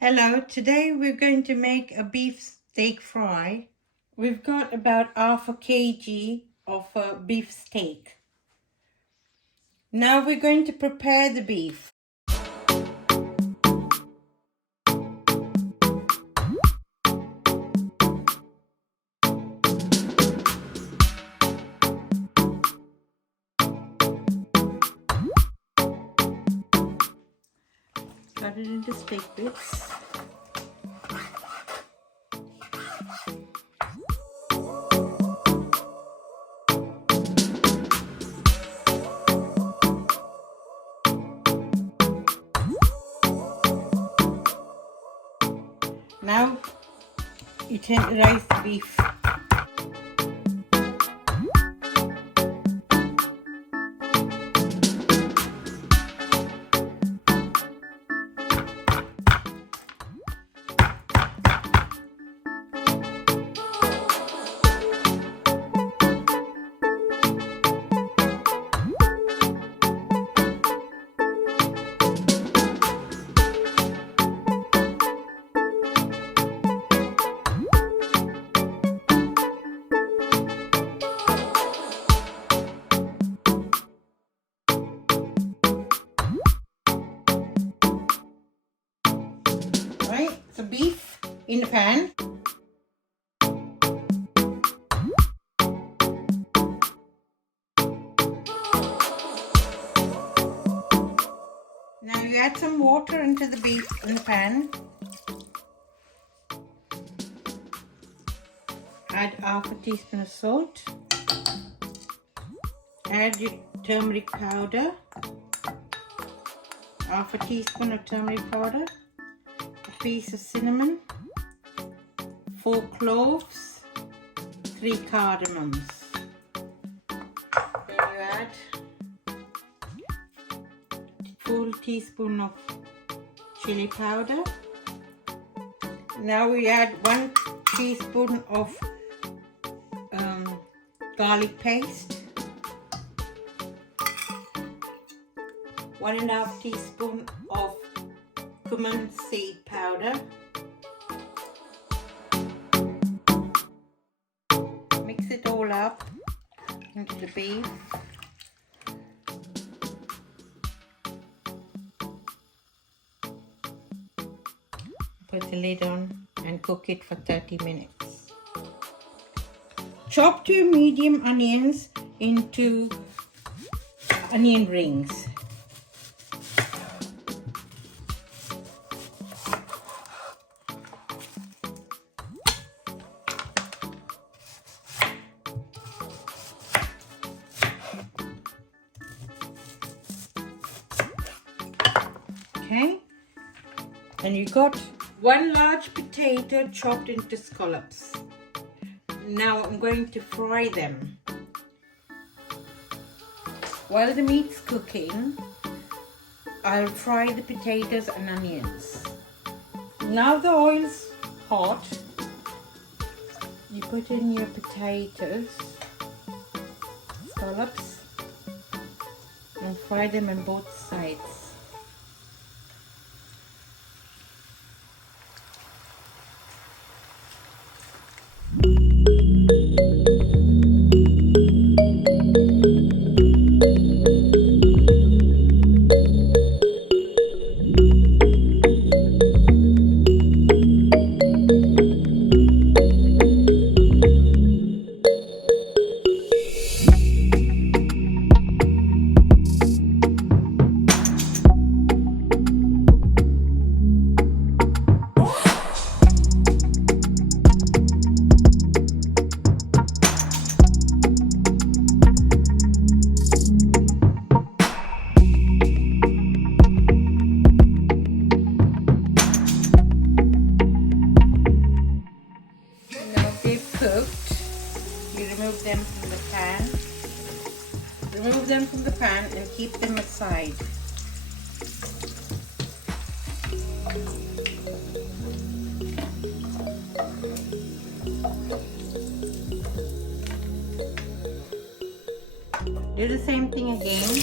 Hello, today we're going to make a beef steak fry. We've got about half a kg of beef steak. Now we're going to prepare the beef. Cut it into steak bits. Now you tenderize the beef. Right, so beef in the pan. Now you add some water into the beef in the pan. Add half a teaspoon of salt. Add your turmeric powder. Half a teaspoon of turmeric powder. A piece of cinnamon. 4 cloves. 3 cardamoms. Then you add full teaspoon of chili powder. Now we add 1 teaspoon of garlic paste, 1.5 teaspoon of cumin seed powder. Mix it all up into the beef. Put the lid on and cook it for 30 minutes. Chop 2 medium onions into onion rings. Okay, and you got 1 large potato chopped into scallops. Now I'm going to fry them. While the meat's cooking, I'll fry the potatoes and onions. Now the oil's hot, you put in your potatoes, scallops, and fry them on both sides. Remove them from the pan. Remove them from the pan and keep them aside. Do the same thing again.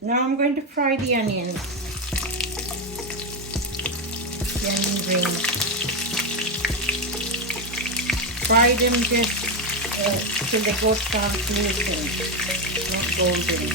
Now I'm going to fry the onions, the onion rings. Fry them just till they go translucent, not golden.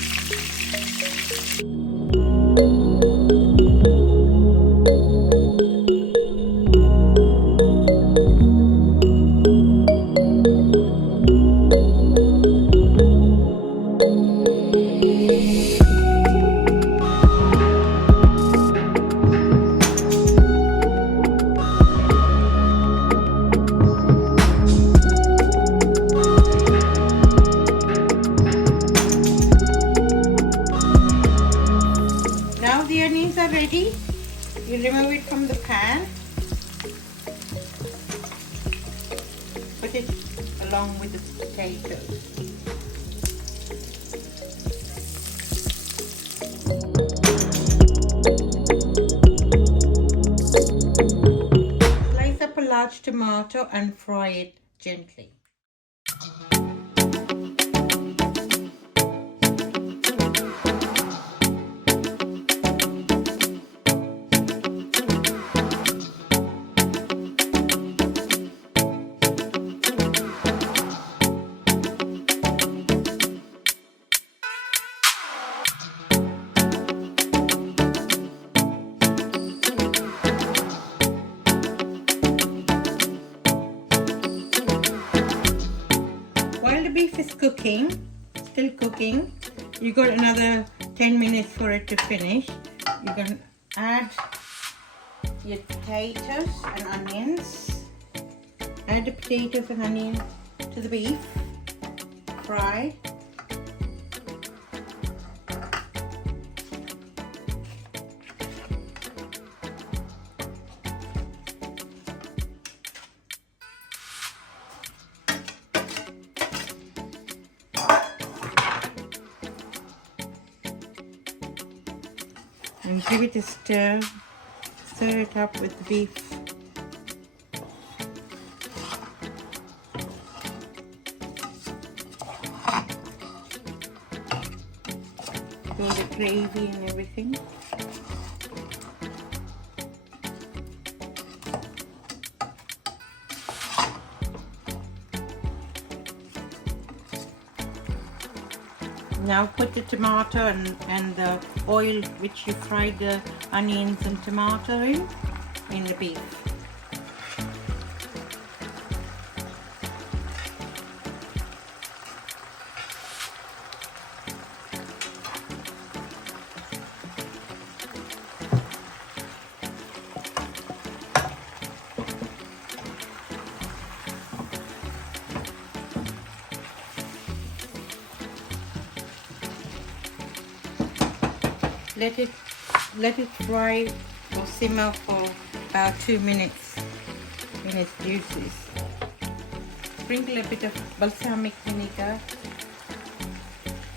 Now the onions are ready. You remove it from the pan. Put it along with the potatoes. Slice up a large tomato and fry it gently. While the beef is cooking, still cooking, you got another 10 minutes for it to finish. You can add your potatoes and onions. Add the potatoes and onions to the beef. Fry. And give it a stir. Stir it up with the beef. All the gravy and everything. Now put the tomato and the oil which you fried the onions and tomato in the beef. Let it fry or simmer for about 2 minutes in its juices. Sprinkle a bit of balsamic vinegar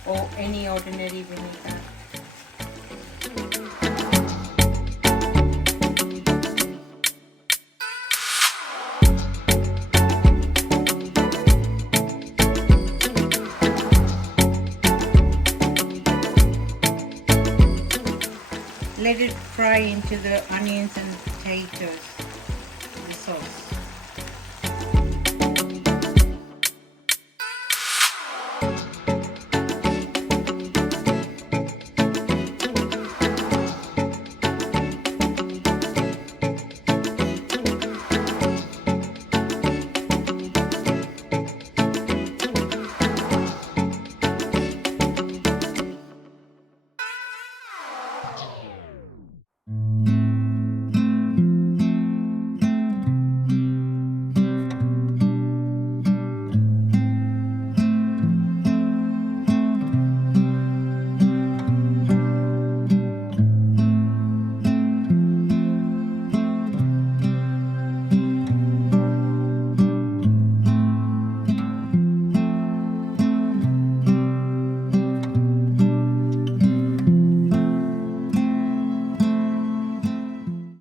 or any ordinary vinegar. Let it fry into the onions and potatoes.